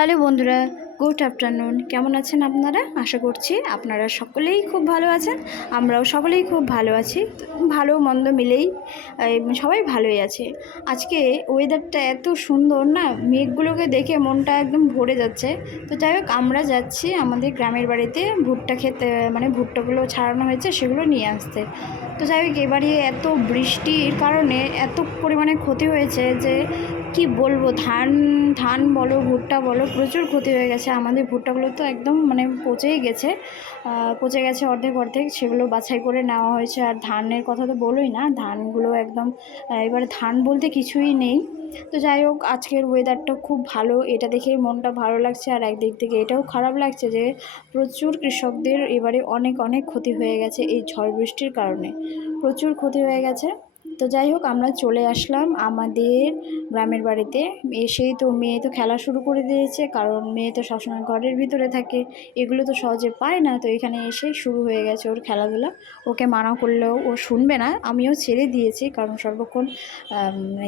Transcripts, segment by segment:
Hello বন্ধুরা, good afternoon. কেমন আছেন আপনারা? আশা করছি আপনারা সকলেই খুব ভালো আছেন। আমরাও সকলেই খুব ভালো আছি, ভালো মন্দ মিলেই সবাই ভালোই আছে। আজকে ওয়েদারটা এত সুন্দর না, মেঘগুলোকে দেখে মনটা একদম ভরে যাচ্ছে। তো যাই হোক, আমরা যাচ্ছি আমাদের গ্রামের বাড়িতে ভুট্টা খেতে, মানে ভুট্টাগুলো ছাড়ানো হয়েছে সেগুলো নিয়ে আসতে। তো যাই হোক, এবারে এত বৃষ্টির কারণে এত পরিমাণে ক্ষতি হয়েছে যে কি বলবো। ধান ধান বলো, ভুট্টা বলো, প্রচুর ক্ষতি হয়ে গেছে। আমাদের ভুট্টাগুলো তো একদম মানে পচেই গেছে, পচে গেছে অর্ধেক অর্ধেক। সেগুলো বাছাই করে নেওয়া হয়েছে। আর ধানের কথা তো বলোই না, ধানগুলো একদম এবারে ধান বলতে কিছুই নেই। তো যাই হোক, আজকের ওয়েদারটা খুব ভালো, এটা দেখেই মনটা ভালো লাগছে। আর একদিক থেকে এটাও খারাপ লাগছে যে প্রচুর কৃষকদের এবারে অনেক অনেক ক্ষতি হয়ে গেছে এই ঝড় বৃষ্টির কারণে, প্রচুর ক্ষতি হয়ে গেছে। তো যাই হোক, আমরা চলে আসলাম আমাদের গ্রামের বাড়িতে। এসেই তো মেয়ে তো খেলা শুরু করে দিয়েছে, কারণ মেয়ে তো সবসময় ঘরের ভিতরে থাকে, এগুলো তো সহজে পায় না। তো এখানে এসেই শুরু হয়ে গেছে ওর খেলাধুলা। ওকে মানা করলেও ও শুনবে না, আমিও ছেড়ে দিয়েছি, কারণ সর্বক্ষণ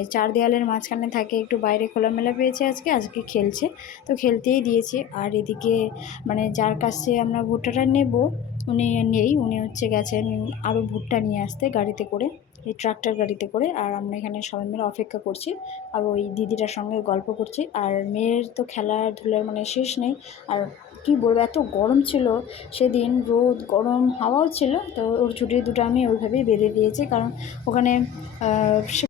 এই চার দেয়ালের মাঝখানে থাকে, একটু বাইরে খোলামেলা পেয়েছে আজকে খেলছে, তো খেলতেই দিয়েছি। আর এদিকে মানে যার কাছে আমরা ভুট্টাটা নেব উনি নেই, উনি হচ্ছে গেছেন আরও ভুট্টা নিয়ে আসতে গাড়িতে করে, এই ট্রাক্টর গাড়িতে করে। আর আমরা এখানে সবাই মিলে অপেক্ষা করছি, আর ওই দিদিটার সঙ্গে গল্প করছি। আর মেয়ের তো খেলাধুলার মানে শেষ নেই। আর কি বলবো, এত গরম ছিল সেদিন, রোদ গরম হাওয়াও ছিল। তো ওর ছুটির দুটো আমি ওইভাবেই বেঁধে দিয়েছি, কারণ ওখানে